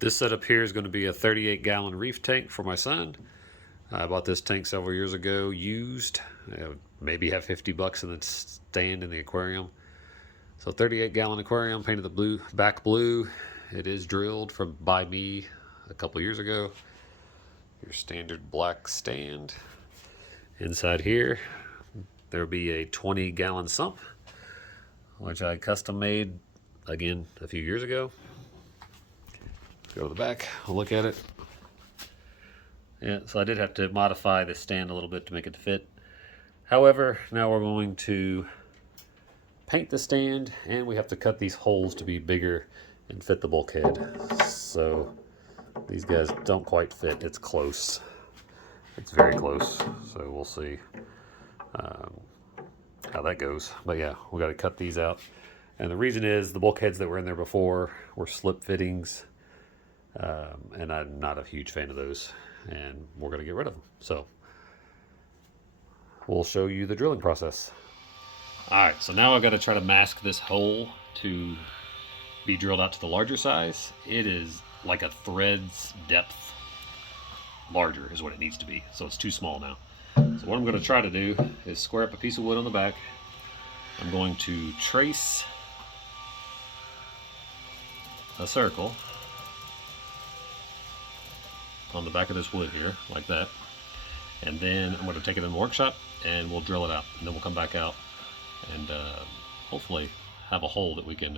This setup here is going to be a 38-gallon reef tank for my son. I bought this tank several years ago, used. Maybe have 50 bucks in the stand in the aquarium. So 38-gallon aquarium, painted the back blue. It is drilled by me a couple years ago. Your standard black stand. Inside here, there'll be a 20-gallon sump, which I custom made again a few years ago. Go to the back, I'll look at it. Yeah, so I did have to modify the stand a little bit to make it fit. However, now we're going to paint the stand, and we have to cut these holes to be bigger and fit the bulkhead. So these guys don't quite fit. It's close. It's very close. So we'll see how that goes. But yeah, we got to cut these out. And the reason is the bulkheads that were in there before were slip fittings. And I'm not a huge fan of those, and we're going to get rid of them. So we'll show you the drilling process. Alright, so now I've got to try to mask this hole to be drilled out to the larger size. It is like a thread's depth larger is what it needs to be, so it's too small now. So what I'm going to try to do is square up a piece of wood on the back. I'm going to trace a circle on the back of this wood here, like that. And then I'm going to take it in the workshop and we'll drill it out. And then we'll come back out and hopefully have a hole that we can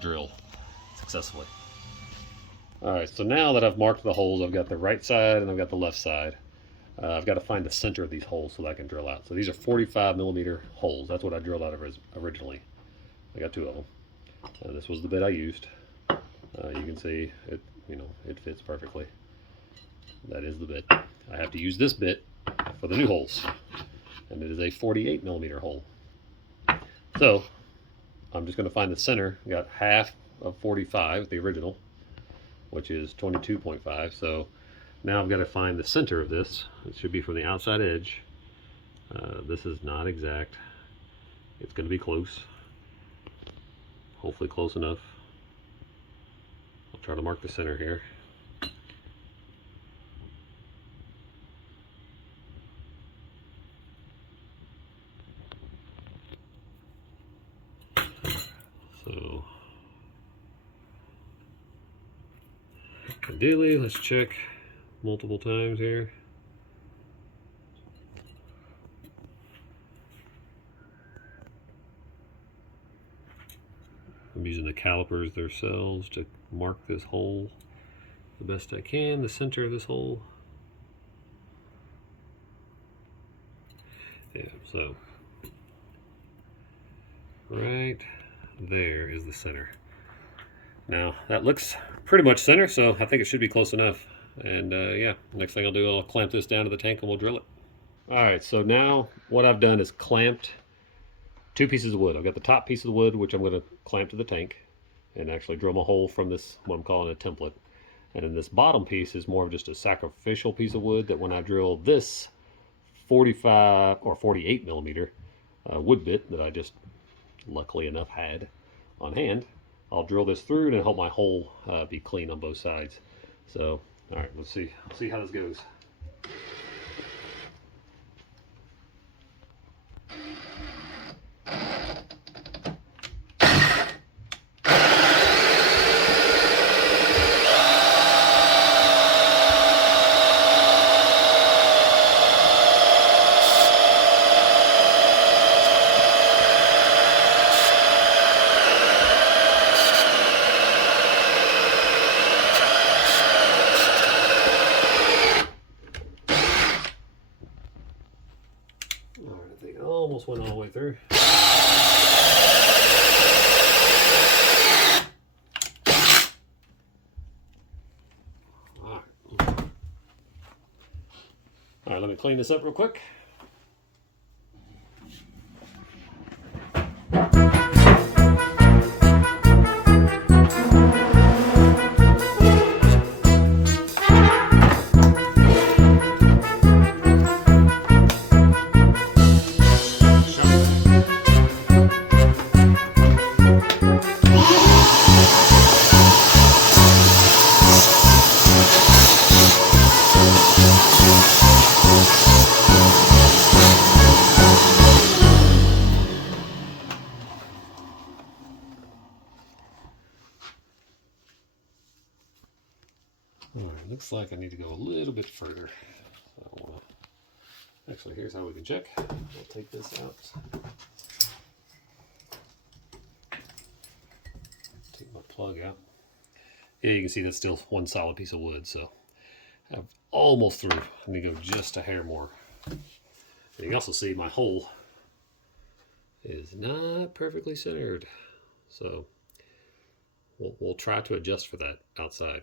drill successfully. Alright, so now that I've marked the holes, I've got the right side and I've got the left side. I've got to find the center of these holes so that I can drill out. So these are 45mm holes. That's what I drilled out of originally. I got 2 of them. This was the bit I used. You can see it, it fits perfectly. That is the bit. I have to use this bit for the new holes, and it is a 48mm hole. So I'm just going to find the center. Got half of 45, the original, which is 22.5. So now I've got to find the center of this. It should be from the outside edge. This is not exact. It's going to be close. Hopefully close enough. I'll try to mark the center here. So ideally, let's check multiple times here. I'm using the calipers themselves to mark this hole the best I can, the center of this hole. Yeah, so right there is the center. Now that looks pretty much center, so I think it should be close enough. And yeah, next thing I'll do, I'll clamp this down to the tank and we'll drill it. Alright, so now what I've done is clamped 2 pieces of wood. I've got the top piece of the wood, which I'm going to clamp to the tank and actually drill a hole from this, what I'm calling a template. And then this bottom piece is more of just a sacrificial piece of wood that when I drill this 45 or 48mm wood bit that I just luckily enough had on hand, I'll drill this through and help my hole be clean on both sides. So, all right, let's see how this goes. I think I almost went all the way through. All right, let me clean this up real quick. All right, looks like I need to go a little bit further. Actually, here's how we can check. I'll take this out. Take my plug out. Yeah, you can see that's still one solid piece of wood, so I'm almost through. I need to go just a hair more. And you can also see my hole is not perfectly centered, so we'll try to adjust for that outside.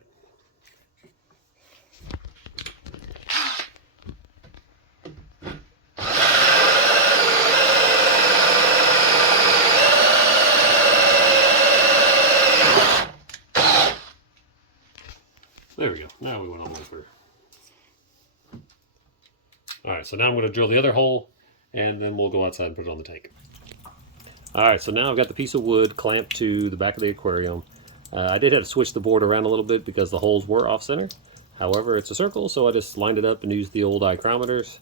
There we go. Now we went all the way through. All right, so now I'm going to drill the other hole, and then we'll go outside and put it on the tank. All right, so now I've got the piece of wood clamped to the back of the aquarium. I did have to switch the board around a little bit because the holes were off-center. However, it's a circle, so I just lined it up and used the old micrometers.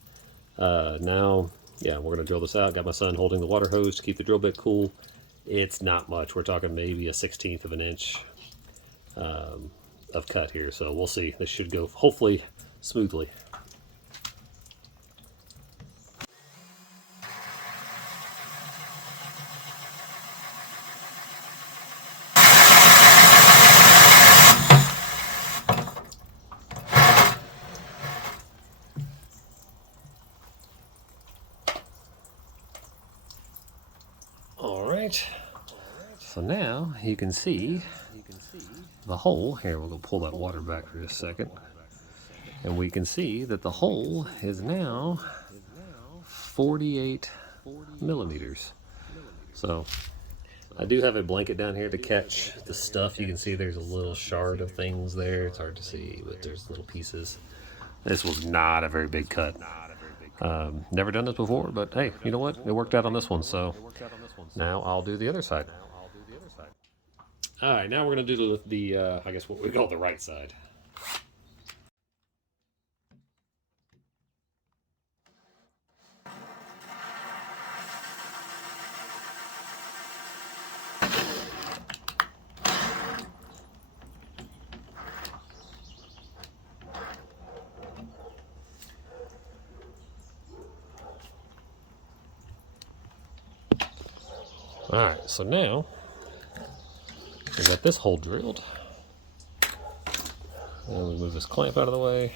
Now, yeah, we're going to drill this out. Got my son holding the water hose to keep the drill bit cool. It's not much. We're talking maybe a 1/16 of an inch of cut here, so we'll see. This should go hopefully smoothly. All right, so now you can see the hole. Here, we'll go pull that water back for just a second. And we can see that the hole is now 48 millimeters. So I do have a blanket down here to catch the stuff. You can see there's a little shard of things there. It's hard to see, but there's little pieces. This was not a very big cut. Never done this before, but hey, you know what? It worked out on this one, so now I'll do the other side. All right, now we're going to do the I guess what we call the right side. All right, so now we got this hole drilled. And we move this clamp out of the way.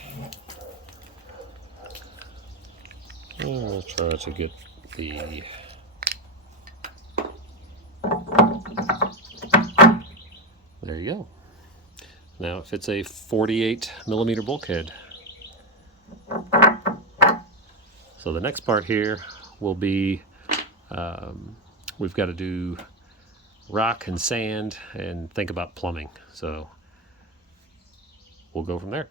And we'll try to get the there you go. Now it fits a 48 millimeter bulkhead. So the next part here will be we've got to do rock and sand and think about plumbing. So we'll go from there.